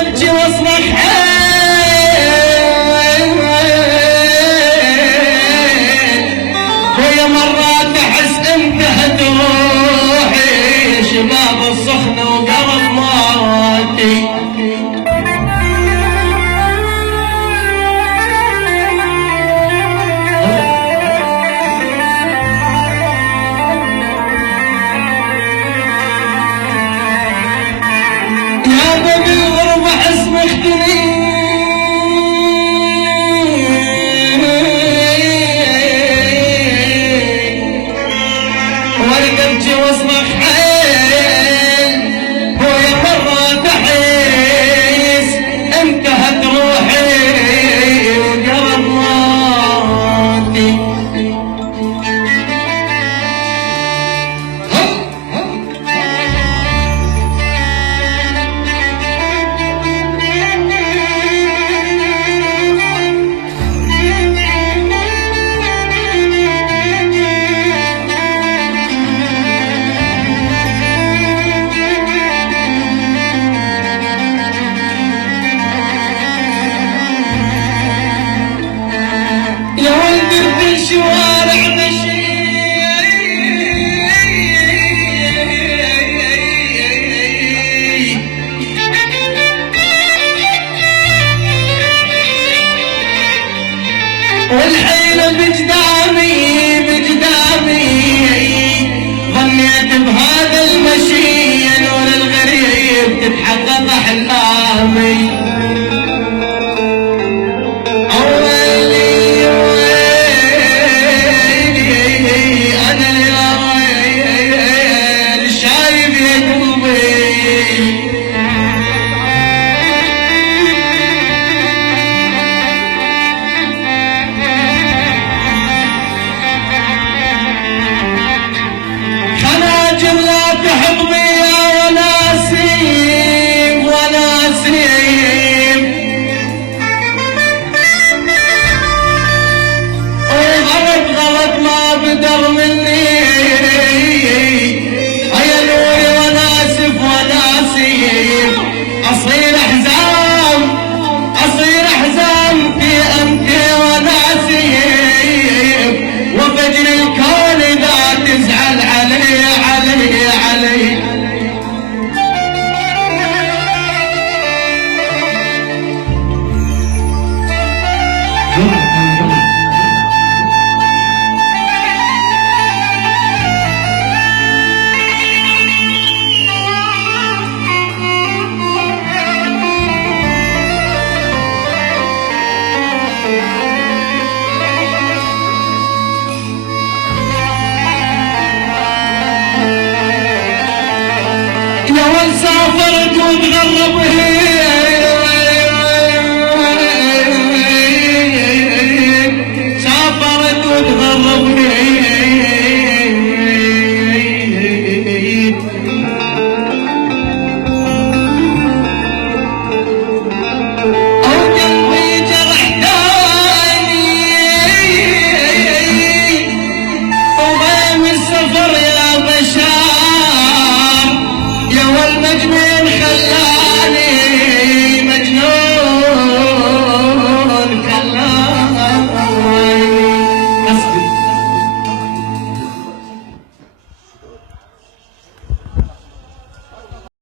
ابكي واصرخ ويا مرات احس انتهت روحي شباب الصخنه وقرب موتي بالغربة احس مختني وارد ابكي واصرخ حيل ويا مرات احس انتهت روحي وقرب موتي يا ولدي بالشوارع مشي والحيلة بجدامي ظنيت بهذا المشي يا نور الغريب تتحقق احلامي أصير أحزان في أنتي وناسيب وفجر الكون إذا تزعل علي يا من سافرت وتغرب